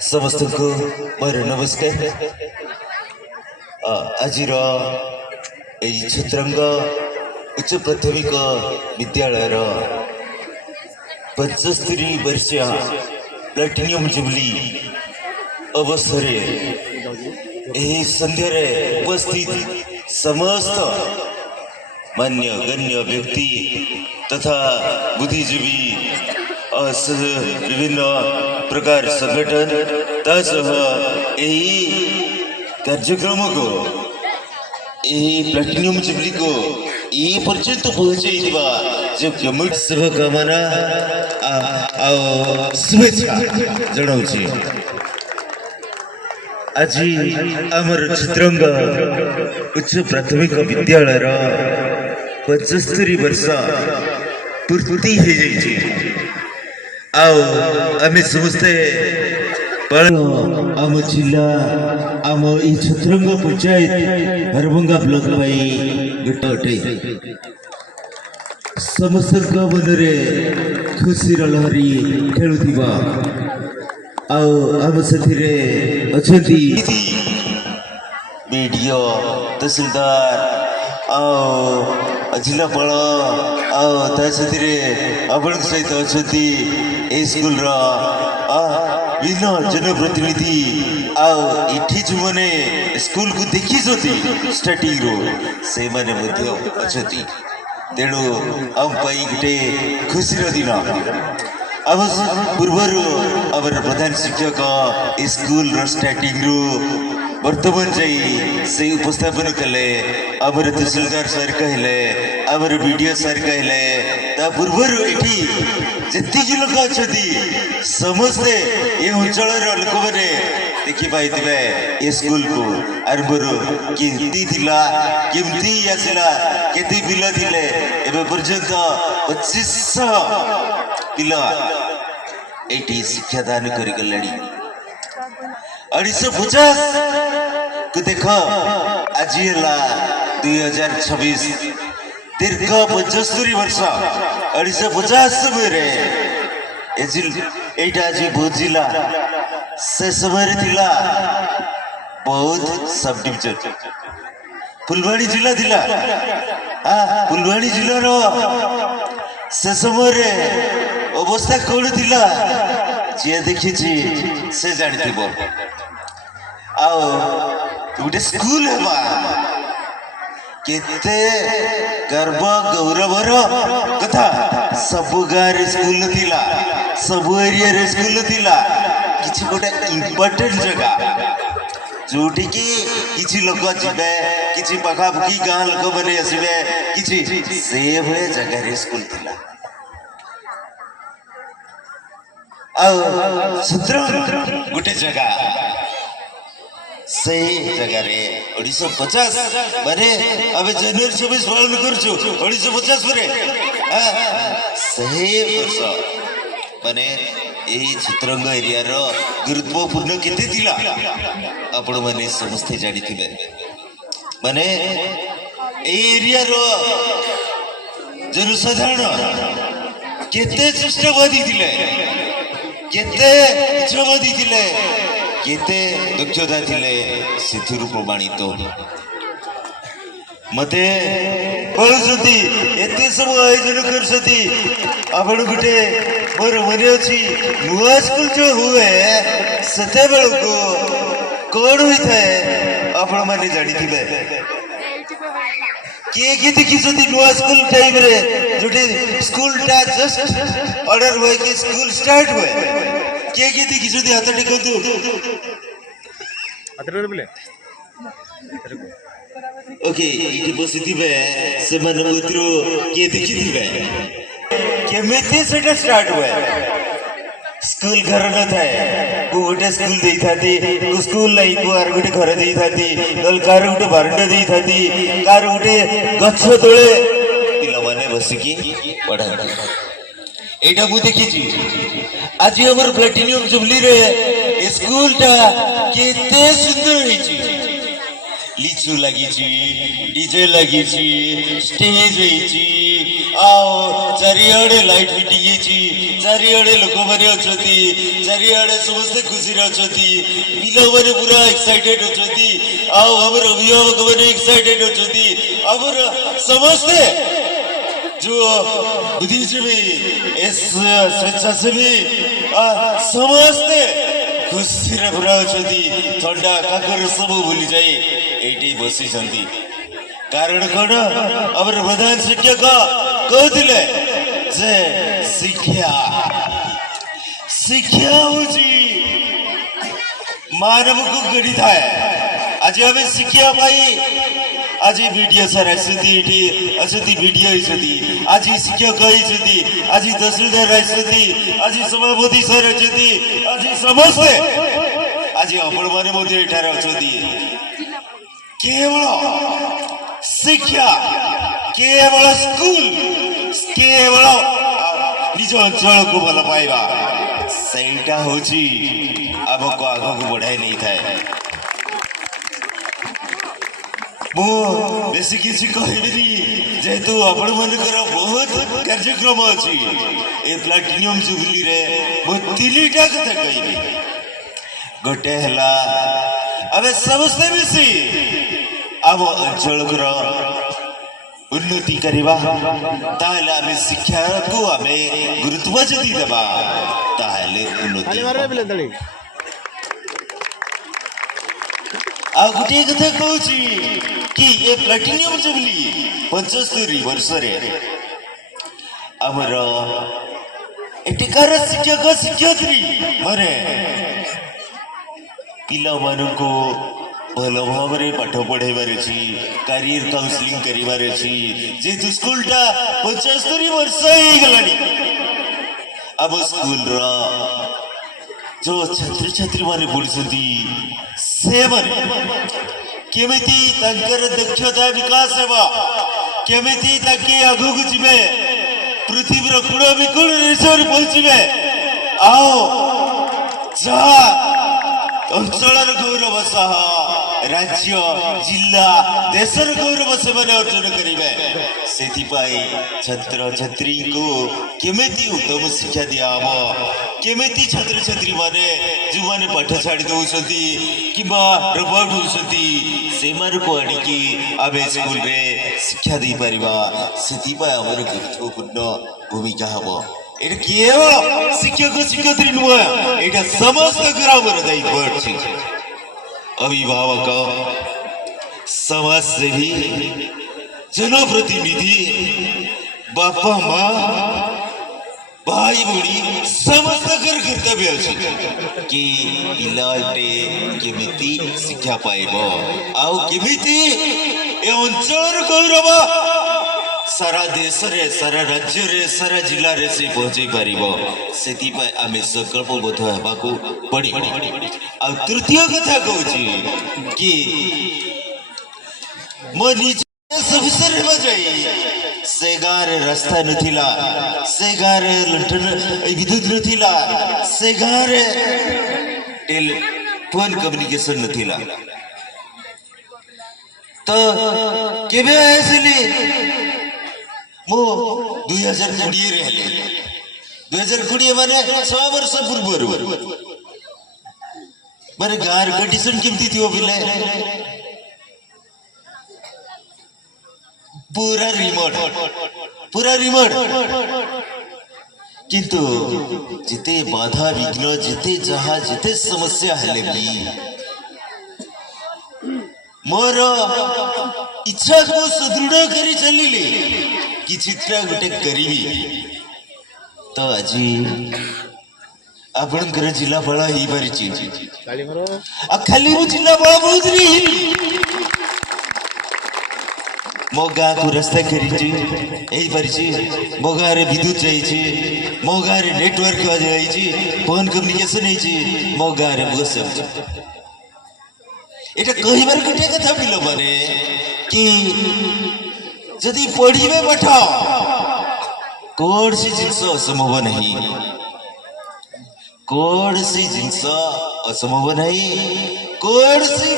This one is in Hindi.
समस्त को मोर नमस्कार। आज छत्रंग उच्च प्राथमिक विद्यालय 75 वर्षीय प्लाटिनियम जुबली अवसर संध्यार उपस्थित समस्त मान्य गण्य व्यक्ति तथा बुद्धिजीवी विभिन्न प्रकार संगठन तसह कार्यक्रम को प्लाटिनियम जुबली को पर्यंत पहुंचे जो कमिटी शुभकामना शुभेच्छा जनाऊँगी। आज आमर चित्रंग उच्च प्राथमिक विद्यालय 75 वर्ष पूर्ति हो जाइए। आम समस्ते आम जिला आम छत्रंग पंचायत हरभंगा ब्लॉक गोटे समस्त मनरे खुशी लहरी खेलुवा आम से बीडीओ तहसीलदार जिलापाल आपण सहित अच्छा स्कूल विभिन्न जनप्रतिनिधि आठी जो मैंने स्कूल को देखी स्टार्टिंग रो से माने अच्छा तेणु आम गोटे खुशी दिन पूर्वर आमर प्रधान शिक्षक स्कूल स्टार्टिंग रू वर्तमान से उपस्थापन कले आमर तहसीलदार सर कहले आमर बीडीओ सर कहले पूर्वर ये जी लोक अच्छा समस्ते ये अंचल लोक मैंने देखी पाई ये स्कूल को आरंभ केमती आसला केते पिला थिले एबे पर्यंत 2500 पिला एटी शिक्षादान करी गलाड़ी 250 को देख आज 2026 दीर्घ 75 वर्ष 250 समय आज बौद्ध जिला से समय बहुत सब डिविजन फुलवाड़ी जिला थिला फुलवाड़ी जिलार से समय अवस्था कौन थिला जी देखी से जानी गोटे स्कूल है केते गर्व गौरवर कथा सब गाँव स्कूल थिला सब एरिया रे स्कूल थिला किछि गोटे इम्पोर्टेंट जगह जोटी की किछि लोक जिबे किछि पाखापाखी गाँ लोक मैंने आसबे किछि से भले जगह रे स्कूल थिला गोटे जगह से जगह रे 1950 माने अबे जनवरी 26 पालन करछु 1950 परे सही वर्ष माने ए चित्रंग एरिया रो गुरुत्वपूर्ण केते थिला आपण माने समस्ते जानि थिबे माने ए एरिया रो जनसाधारण केते चेष्टावादी थिले केते इच्छावादी थिले केते दक्षता थिले सिथिरु प्रमाणित मते बोलसती एते सब आयोजन करसती आपण गुटे मोर मने अछि नुआ स्कूल जो हुए सते बेल को कोड होई थाए आपण माने जानि थिबे के देखी सती नुआ स्कूल टाइम रे जोटे स्कूल टा जस्ट ऑर्डर होय कि स्कूल स्टार्ट होय के देखी सती हाथ टिकंतु अतरे बोले ओके इटी बसिथिबे से मन उतरो के देखिथिबे केमेते सेटा स्टार्ट होय स्कूल घर न थाए को गोटे स्कूल देई थाती को स्कूल नहीं को आर गोटे घर देई थाती दल कार गोटे बारंडा देई थाती कार गोटे गछ तळे पिला माने बसिकी पढा एटा मु देखि छी आज हमर प्लाटिनियम जुबली रे स्कूल टा केते सुंदर होई छी लिचु लगी डीजे लगी स्टेज होती चारिड़े लाइट फिटी चारिड़े लोक मैंने अच्छा चारिड़े समस्ते खुशी अच्छा पिला मैंने पूरा एक्साइटेड अच्छा आमर अभिभावक मैंने एक्साइटेड अच्छा आमर समस्ते जो बुद्धिजीवी स्वेच्छासेवी समस्ते खुशी पूरा अच्छा थंडा काकर सब भूली जाए ये बसी कारण कौन आम प्रधान शिक्षक कहते जे शिक्षा शिक्षा हूँ मानव को गढ़ी था आज आम शिक्षा पाई आज वीडियो सर अच्छी वीडियो आज शिक्षक आज तहसीलदार आज सभापति सर आज समस्ते आज आपण मैंने अच्छा केवल शिक्षा केवल स्कूल केवल निज अंचल को भल पाइबा सेटा होची आमको आग को बढ़ाई नहीं थाए मु बेसी किसी कहबी जेहेतु आपण मानकर बहुत कार्यक्रम अच्छी ए प्लाटिनियम जुबली रे मु तीनटा कथा कहबी गोटे हला अबे समस्ते मिसी आम अंचल उन्नति करवा ताहले आमे शिक्षा को आमे गुरुत्व जदी देबा ताहले उन्नति आ गुटे कथा कहूची कि ये प्लाटिनियम जुबली 75 वर्ष रे हमर एटिकार शिक्षक शिक्षयित्री माने पिला मानन को भल भाव पाठ पढ़ाइबार करियर काउंसलिंग करिबार जेहेतु स्कूलटा 75 वर्ष हो गलानी अब स्कूल जो छात्र छात्री माने पढ़ुछंती से माने केमिति तंकर दक्षता विकास हेबा केमिति ताके आगु को जिबे पृथ्वीर कुण विकुल देशर पहुंचबे आओ जा अंचल गौरव सह राज्य जिला देशर गौरव से अर्जन करेंगे से छात्र छात्री को केमिति उत्तम शिक्षा दियाब केमिति छात्र छात्री माने जो माने पाठ छाड़ी दौरान कि ड्रॉपआउट होती से को आनिकी आम स्कूल रे शिक्षा दे पारिबा से आमर गुरुत्वपूर्ण भूमिका हम ये केवल शिक्षक शिक्षयित्री नुह ये समस्त ग्रामर दायित्व अच्छी अभिभावक समाजसेवी जनप्रतिनिधि बापा माँ भाई भूणी समस्त कर्तव्य अच्छे कि पिलाटे केमिति शिक्षा पाइब आउ केमिति ए अंचल गौरव सारा देश रे सारा राज्य रे सारा जिला रे से पहुंचे पारिबो सेति पय आमे संकल्पबद्ध हेबाकू पड़ी आ तृतीय कथा कहूची कि मो निजे सबसे हेबा जाई से गारे रास्ता नथिला से गारे लंठन विद्युत नथिला से गारे टेलीफोन कम्युनिकेशन नथिला तो केबे आइसली मो 2020 रे 2020 माने 6 वर्ष पूर्व माने गार कंडीशन केमती थियो बिले पूरा रिमोट किंतु जिते बाधा विघ्न जिते जहा जिते समस्या हेले भी मोर इच्छा को सुदृढ़ करी चलिले कि चित्रा गोटे करीबी तो आज आपणकर जिलापाल हो पारि खाली जिलापाल बहुत मो गाँ को रास्ता कर मो गाँव विद्युत जाइए मो गाँव नेटवर्क फोन कम्युनिकेशन हो मो गाँव बस এটা কহিবার গোটে কথা বিল মানে কি যদি পড়িবে পাঠ কোনসি জিনিস অসম্ভব नहीं कोर्सी जिनस असंभव नहीं कोर्सी